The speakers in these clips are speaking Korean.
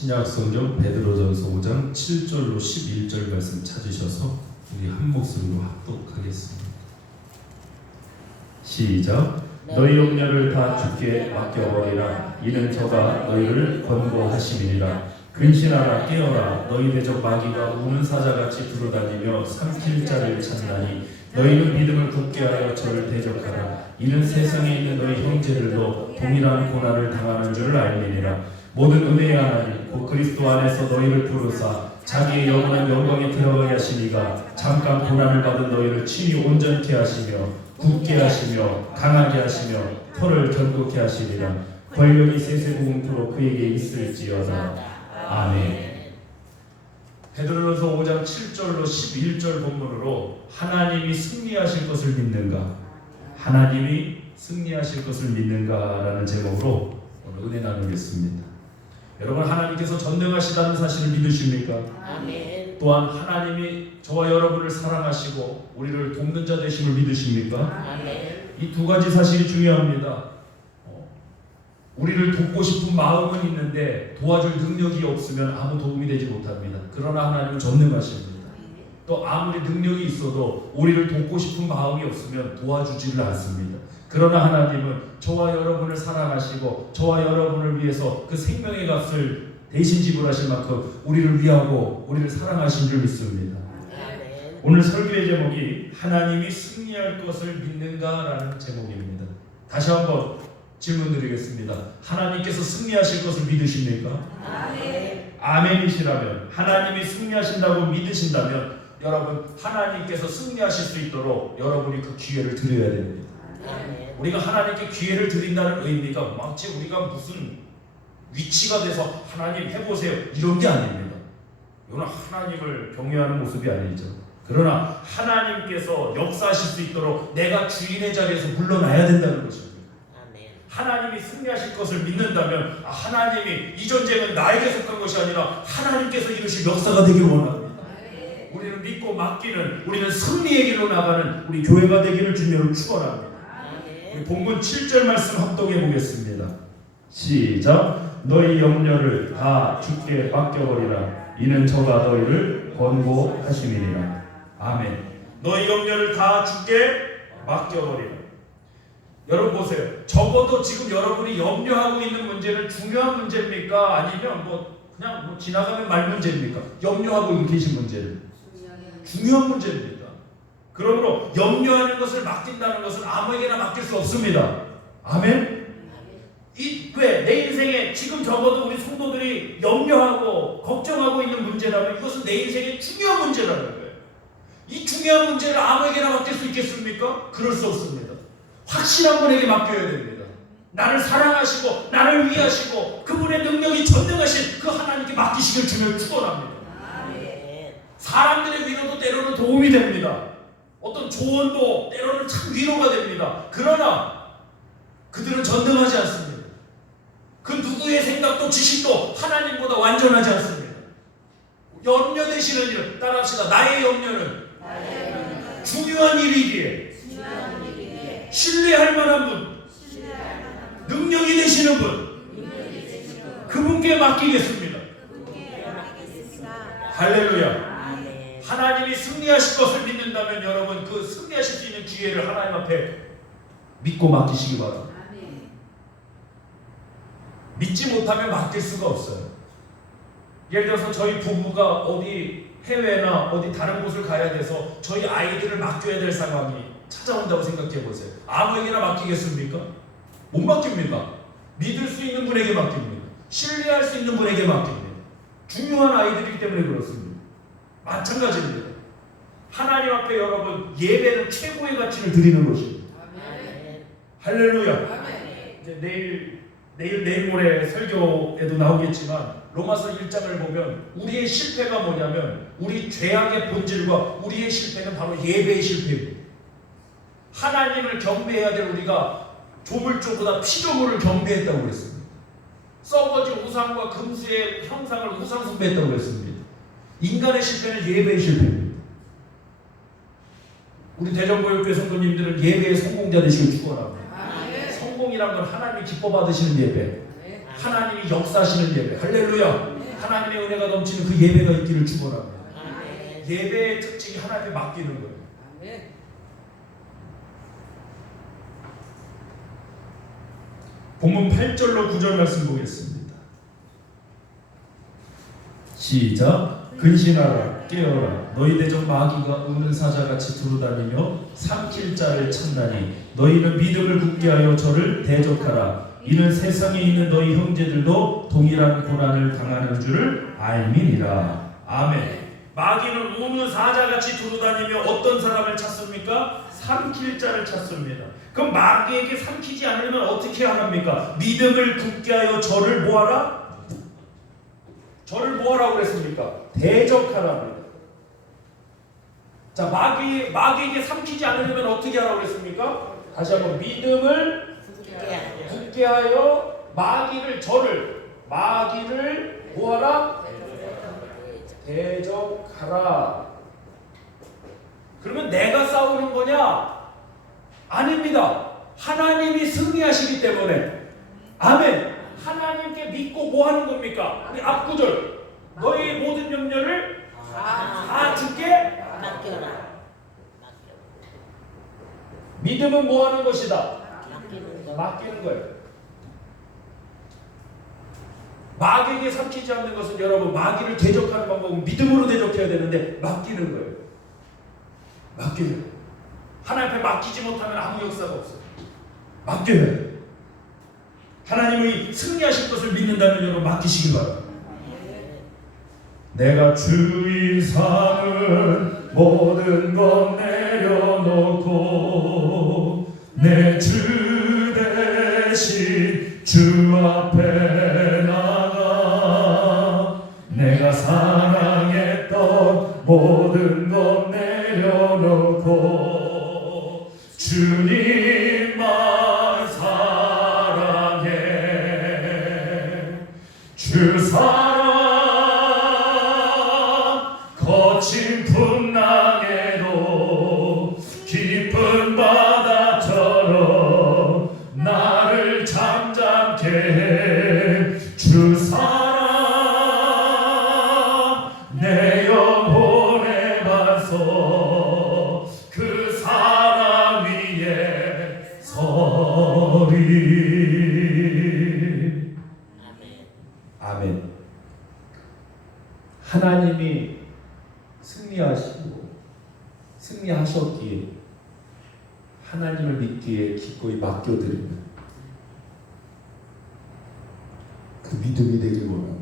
신약 성경 베드로전서 5장 7절로 11절 말씀 찾으셔서 우리 한 목소리로 합독하겠습니다. 시작. 너희 염려를 다 주께 맡겨버리라. 이는 저가 너희를 권고하심이니라. 근신하라 깨어라. 너희 대적 마귀가 우는 사자같이 두루다니며 삼킬 자를 찾나니 너희는 믿음을 굳게 하여 저를 대적하라. 이는 세상에 있는 너희 형제들도 동일한 고난을 당하는 줄을 알미니라. 모든 은혜의 하나님 곧 그리스도 안에서 너희를 부르사 자기의 영원한 영광에 들어가게 하시니가 잠깐 고난을 받은 너희를 친히 온전케 하시며 굳게 하시며 강하게 하시며 털을 견고케 하시리라. 권력이 세세공토록 그에게 있을지어다. 아멘. 베드로전서 5장 7절로 11절 본문으로 하나님이 승리하실 것을 믿는가? 하나님이 승리하실 것을 믿는가라는 제목으로 오늘 은혜 나누겠습니다. 여러분, 하나님께서 전능하시다는 사실을 믿으십니까? 아멘. 또한 하나님이 저와 여러분을 사랑하시고 우리를 돕는 자 되심을 믿으십니까? 아멘. 이 두 가지 사실이 중요합니다. 우리를 돕고 싶은 마음은 있는데 도와줄 능력이 없으면 아무 도움이 되지 못합니다. 그러나 하나님은 전능하십니다. 또 아무리 능력이 있어도 우리를 돕고 싶은 마음이 없으면 도와주지를 않습니다. 그러나 하나님은 저와 여러분을 사랑하시고 저와 여러분을 위해서 그 생명의 값을 대신 지불하실 만큼 우리를 위하고 우리를 사랑하신 줄 믿습니다. 오늘 설교의 제목이 하나님이 승리할 것을 믿는가라는 제목입니다. 다시 한번 질문 드리겠습니다. 하나님께서 승리하실 것을 믿으십니까? 아멘. 아멘이시라면, 하나님이 승리하신다고 믿으신다면 여러분, 하나님께서 승리하실 수 있도록 여러분이 그 기회를 드려야 됩니다. 아멘. 우리가 하나님께 기회를 드린다는 의미가 마치 우리가 무슨 위치가 돼서 하나님 해보세요 이런 게 아닙니다. 이건 하나님을 경외하는 모습이 아니죠. 그러나 하나님께서 역사하실 수 있도록 내가 주인의 자리에서 물러나야 된다는 것입니다. 아멘. 하나님이 승리하실 것을 믿는다면 하나님이 이 전쟁은 나에게 속한 것이 아니라 하나님께서 이루실 역사가 되길 원합니다. 우리는 믿고 맡기는, 우리는 승리의 길로 나가는 우리 교회가 되기를 주님으로 축원합니다. 우리 본문 7절 말씀 합독해 보겠습니다. 시작. 너희 염려를 다 주께 맡겨버리라. 이는 저가 너희를 권고하심이니라. 아멘. 너희 염려를 다 주께 맡겨버리라. 여러분 보세요. 적어도 지금 여러분이 염려하고 있는 문제는 중요한 문제입니까? 아니면 그냥 지나가면 말 문제입니까? 염려하고 계신 문제는 중요한 문제입니다. 그러므로 염려하는 것을 맡긴다는 것은 아무에게나 맡길 수 없습니다. 아멘? 왜? 내 인생에 지금 적어도 우리 성도들이 염려하고 걱정하고 있는 문제라면 이것은 내 인생의 중요한 문제라는 거예요. 이 중요한 문제를 아무에게나 맡길 수 있겠습니까? 그럴 수 없습니다. 확실한 분에게 맡겨야 됩니다. 나를 사랑하시고 나를 위하시고 그분의 능력이 전능하신 그 하나님께 맡기시길 주님을 축원합니다. 사람들의 위로도 때로는 도움이 됩니다. 어떤 조언도 때로는 참 위로가 됩니다. 그러나 그들은 전능하지 않습니다. 그 누구의 생각도 지식도 하나님보다 완전하지 않습니다. 염려되시는 일 따라합시다. 나의 염려는 중요한 일이기에 신뢰할 만한 분, 능력이 되시는 분, 그분께 맡기겠습니다. 할렐루야. 하나님이 승리하실 것을 믿는다면 여러분 그 승리하실 수 있는 기회를 하나님 앞에 믿고 맡기시기 바랍니다. 믿지 못하면 맡길 수가 없어요. 예를 들어서 저희 부부가 어디 해외나 어디 다른 곳을 가야 돼서 저희 아이들을 맡겨야 될 상황이 찾아온다고 생각해 보세요. 아무에게나 맡기겠습니까? 못 맡깁니다. 믿을 수 있는 분에게 맡깁니다. 신뢰할 수 있는 분에게 맡깁니다. 중요한 아이들이기 때문에 그렇습니다. 마찬가지입니다. 하나님 앞에 여러분 예배는 최고의 가치를 드리는 것입니다. 아멘. 할렐루야. 아멘. 이제 내일 모레 설교에도 나오겠지만 로마서 1장을 보면 우리의 실패가 뭐냐면 우리 죄악의 본질과 우리의 실패는 바로 예배의 실패입니다. 하나님을 경배해야 될 우리가 조물주보다 피조물을 경배했다고 그랬습니다. 썩어진 우상과 금수의 형상을 우상 숭배했다고 그랬습니다. 인간의 실패는 예배의 실패입니다. 우리 대전교회 성도님들은 예배의 성공자 되시길 축원합니다. 성공이란 건 하나님이 기뻐 받으시는 예배, 하나님이 역사하시는 예배. 할렐루야. 하나님의 은혜가 넘치는 그 예배가 있기를 축원합니다. 아멘. 예배의 특징이 하나님께 맡기는 거예요. 아멘. 본문 8절로 9절 말씀 보겠습니다. 시작. 근신하라 깨어라 너희 대적 마귀가 우는 사자같이 두루다니며 삼킬 자를 찾나니 너희는 믿음을 굳게 하여 저를 대적하라. 이는 세상에 있는 너희 형제들도 동일한 고난을 당하는 줄을 알미니라. 아멘. 마귀는 우는 사자같이 두루다니며 어떤 사람을 찾습니까? 삼킬 자를 찾습니다. 그럼 마귀에게 삼키지 않으면 어떻게 하랍니까? 믿음을 굳게 하여 저를 뭐하라? 저를 뭐하라고 그랬습니까? 대적하랍니다. 자, 마귀에게 삼키지 않으려면 어떻게 하라고 그랬습니까? 다시 한번 믿음을 굳게 하여 마귀를 뭐하라? 대적하라. 그러면 내가 싸우는 거냐? 아닙니다. 하나님이 승리하시기 때문에. 아멘. 하나님께 믿고 뭐 하는 겁니까? 우리 앞구절. 너희 모든 염려를 다 주께 맡겨라. 믿음은 뭐 하는 것이다? 맡기는 거. 맡기는 거예요. 마귀에게 삼키지 않는 것은 여러분 마귀를 대적하는 방법은 믿음으로 대적해야 되는데 맡기는 거예요. 맡기는 거예요. 하나님 앞에 맡기지 못하면 아무 역사가 없어요. 맡겨야 돼요. 하나님이 승리하실 것을 믿는다면 여러분 맡기시기 바랍니다. 내가 주인 삼은 모든 것 내려놓고 내 주 대신 주 앞에 나가 내가 사랑했던 모든 것 내려놓고 주님만 사랑해. 주 사랑 거친 풍랑에도 깊은 바다처럼 나를 잠잠케 해. 주 사랑 내 영혼에 반서 그 사랑 위에 서리. 아멘. 하나님이 승리하셨기에 하나님을 믿기에 기꺼이 맡겨드리면 그 믿음이 되길 원합니다.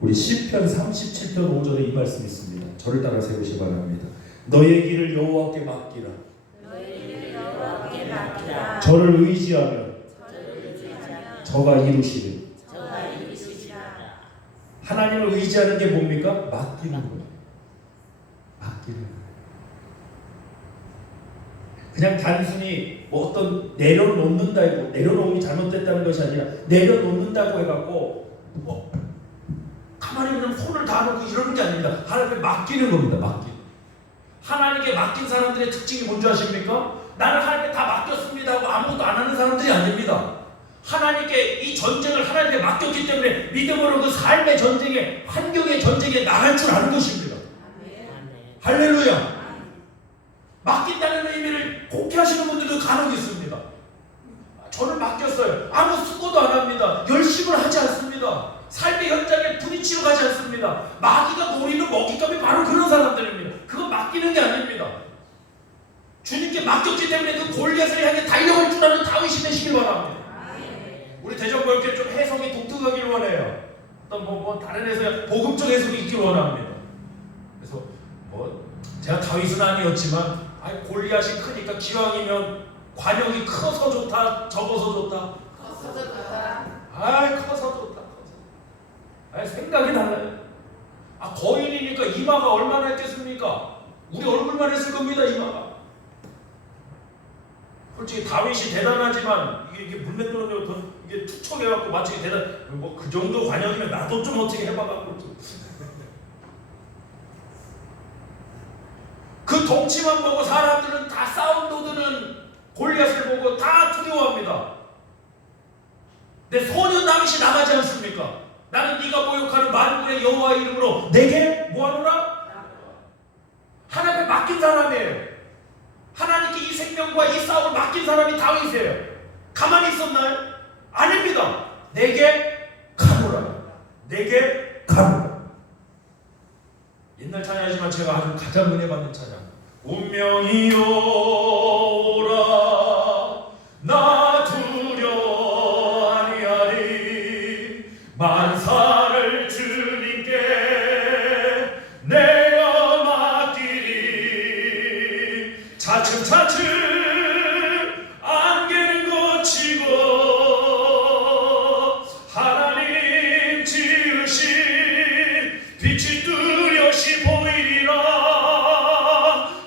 우리 시편 37편 5절에 이 말씀이 있습니다. 저를 따라 세우시 바랍니다. 너의 길을 여호와께 맡기라. 저를 의지하면 저가 이루시리. 하나님을 의지하는 게 뭡니까? 맡기는 거예요. 맡기는 거예요. 그냥 단순히 뭐 어떤 내려놓는다고, 내려놓음이 잘못됐다는 것이 아니라 내려놓는다고 해갖고 뭐 가만히 그냥 손을 다 놓고 이러는 게 아닙니다. 하나님께 맡기는 겁니다. 맡기는. 하나님께 맡긴 사람들의 특징이 뭔지 아십니까? 나는 하나님께 다 맡겼습니다 하고 아무것도 안 하는 사람들이 아닙니다. 하나님께 이 전쟁을 하나님께 맡겼기 때문에 믿음으로 그 삶의 전쟁에, 환경의 전쟁에 나갈 줄 아는 것입니다. 할렐루야. 맡긴다는 의미를 곡해하시는 분들도 간혹 있습니다. 저는 맡겼어요. 아무 수고도 안 합니다. 열심을 하지 않습니다. 삶의 현장에 부딪히러 가지 않습니다. 마귀가 노리는 먹잇감이 바로 그런 사람들입니다. 그건 맡기는 게 아닙니다. 주님께 맡겼기 때문에 그 골리앗을 향해 달려갈 줄 아는 다윗이 되시길 바랍니다. 우리 대전교회 좀 해석이 독특하길 원해요. 또 다른 해석이 복음적 해석이 있길 원합니다. 그래서 제가 다윗은 아니었지만 골리앗이 크니까 기왕이면 관역이 커서 좋다, 적어서 좋다. 커서 좋다. 생각이 달라요. 거인이니까 이마가 얼마나 했겠습니까? 우리 얼굴만 했을 겁니다. 이마가. 솔직히 다윗이 대단하지만 이게 물맷 들어오면 이게 투척해갖고 마치 그 정도 관역이면 나도 좀 어떻게 해봐갖고 그 덩치만 보고 사람들은 다 싸움 도드는 골리앗을 보고 다 두려워합니다. 근데 소년 다윗이 나가지 않습니까? 나는 네가 모욕하는 만군의 여호와의 이름으로 내게 뭐하노라? 하나님께 맡긴 사람이에요. 하나님께 이 생명과 이 싸움을 맡긴 사람이 다윗이에요. 가만히 있었나요? 아닙니다. 내게 가노라. 내게 가노라. 옛날 찬양이지만 제가 아주 가장 은혜 받는 찬양. 운명이여 오라 나 두려워 아니하리 만사를 주님께 내어 맡기리 차츰차츰 안개는 걷히고 하나님 지으신 빛이 뚜렷이 보이리라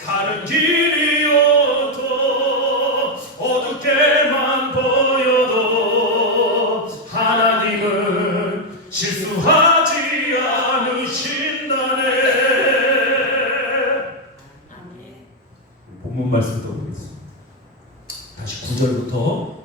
가는 길이어도 어둡게만 보여도 하나님은 실수하지 않으신다네. 본문 말씀 들어보겠습니다. 다시 9절부터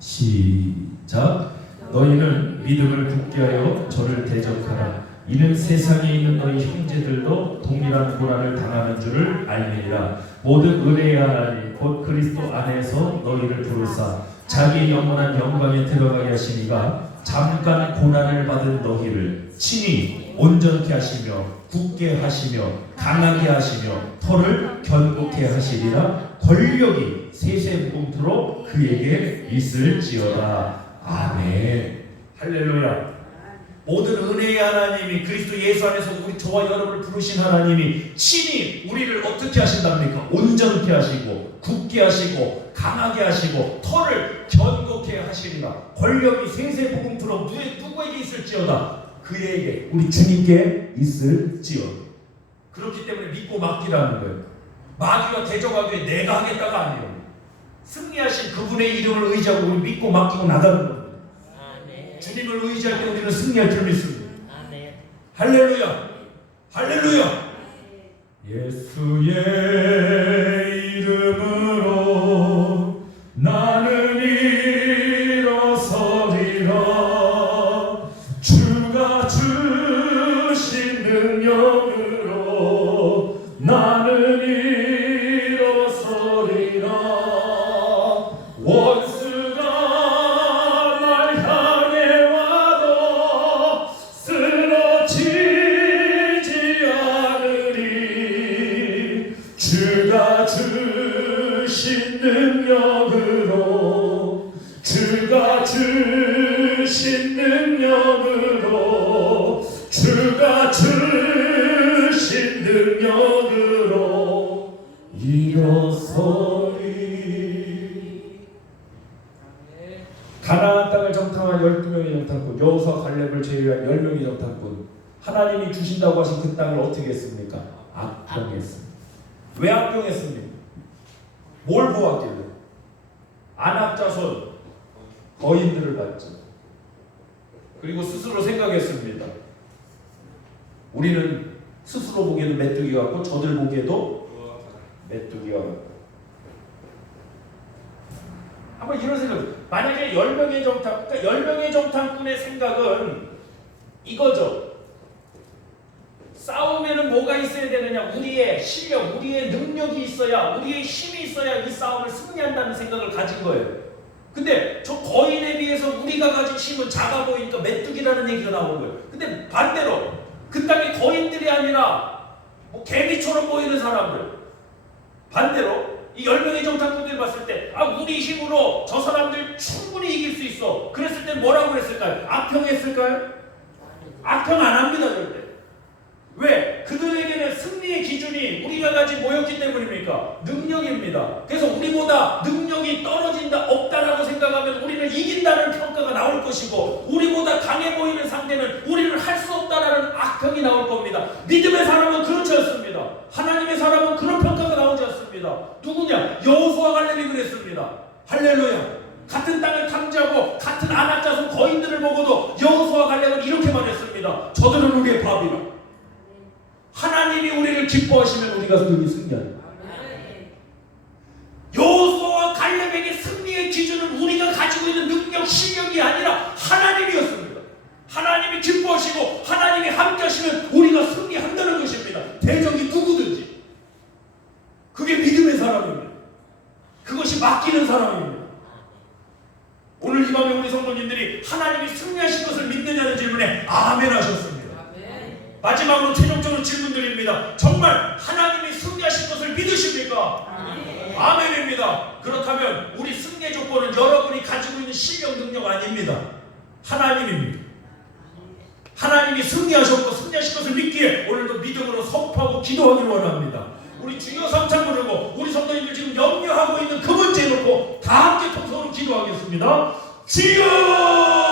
시작. 너희는 믿음을 굳게 하여 저를 대적하라. 이는 세상에 있는 너희 형제들도 동일한 고난을 당하는 줄을 알미니라. 모든 은혜의 하나님 곧 그리스도 안에서 너희를 부르사 자기 영원한 영광에 들어가게 하시니가 잠깐 고난을 받은 너희를 친히 온전케 하시며 굳게 하시며 강하게 하시며 터를 견고케 하시리라. 권력이 세세무궁토록 그에게 있을지어다. 아멘. 할렐루야. 모든 은혜의 하나님이 그리스도 예수 안에서 우리 저와 여러분을 부르신 하나님이 친히 우리를 어떻게 하신답니까? 온전케 하시고 굳게 하시고 강하게 하시고 터를 견고케 하시리라. 권력이 세세무궁토록 누구에게 있을지어다. 그에게 우리 주님께 있을지어다. 그렇기 때문에 믿고 맡기라는 거예요. 마귀와 대적하기 위해 내가 하겠다가 아니에요. 승리하신 그분의 이름을 의지하고 우리 믿고 맡기고 나가는 거예요. 주님을 의지할 때 우리는 승리할 줄 믿습니다. 아멘. 할렐루야. 할렐루야. 예수의 이름으로 나는 일어서리라. 주가 주신 능력으로 나는 일어서리라. 원수가 날 향해 와도 쓰러지지 않으리. 주가 주신 능력으로 주가 주신 능력으로 주가 주신 능력으로 일어서리. 가나안 땅을 정탐한 12명의 정탐꾼 여호수아 갈렙을 제외한 10명의 정탐꾼 하나님이 주신다고 하신 그 땅을 어떻게 했습니까? 악평했습니다. 왜 악평했습니까? 뭘 보았길래? 안악자손 거인들을 봤죠. 그리고 스스로 생각했습니다. 우리는 스스로 보기에도 메뚜기 같고 저들 보기에도 메뚜기가 같고. 한번 이런 생각. 만약에 10명의 정탐, 그러니까 10명의 정탐꾼의 생각은 이거죠. 싸움에는 뭐가 있어야 되느냐? 우리의 실력, 우리의 능력이 있어야, 우리의 힘이 있어야 이 싸움을 승리한다는 생각을 가진 거예요. 근데 저 거인에 비해서 우리가 가진 힘은 작아 보이니까 메뚜기라는 얘기가 나오는 거예요. 근데 반대로 그 땅에 거인들이 아니라 뭐 개미처럼 보이는 사람들, 반대로 이 10명의 정탐꾼들이 봤을 때 우리 힘으로 저 사람들 충분히 이길 수 있어. 그랬을 때 뭐라고 했을까요? 악평했을까요? 악평 안 합니다. 절대. 왜? 그들에게는 승리의 기준이 우리가 가진 뭐였기 때문입니까? 능력입니다. 그래서 우리보다 능력이 떨어진다, 없다라고 생각하면 우리는 이긴다는 평가가 나올 것이고, 우리보다 강해 보이는 상대는 우리는 할 수 없다라는 악평이 나올 겁니다. 믿음의 사람은 그렇지 않습니다. 하나님의 사람은 그런 평가가 나오지 않습니다. 누구냐? 여호수아 갈렙이 그랬습니다. 할렐루야. 같은 땅을 탐지하고 같은 안악자손 거인들을 보고도 여호수아 갈렙은 이렇게 말했습니다. 저들은 우리의 밥이라. 하나님이 우리를 기뻐하시면 우리가 능히 승리한다. 여호수아와 갈렙에게 승리의 기준은 우리가 가지고 있는 능력, 실력이 아니라 하나님이었습니다. 하나님 오늘 이 밤에 우리 성도님들이 하나님이 승리하신 것을 믿느냐는 질문에 아멘 하셨습니다. 마지막으로 최종적으로 질문드립니다. 정말 하나님이 승리하신 것을 믿으십니까? 아멘입니다. 그렇다면 우리 승리의 조건은 여러분이 가지고 있는 실력, 능력 아닙니다. 하나님입니다. 하나님이 승리하셨고 승리하신 것을 믿기에 오늘도 믿음으로 선포하고 기도하기를 원합니다. 우리 주여 삼창 부르고 우리 성도님들 지금 염려하고 있는 그 문제 놓고 다 함께 통성으로 기도하겠습니다. 주여!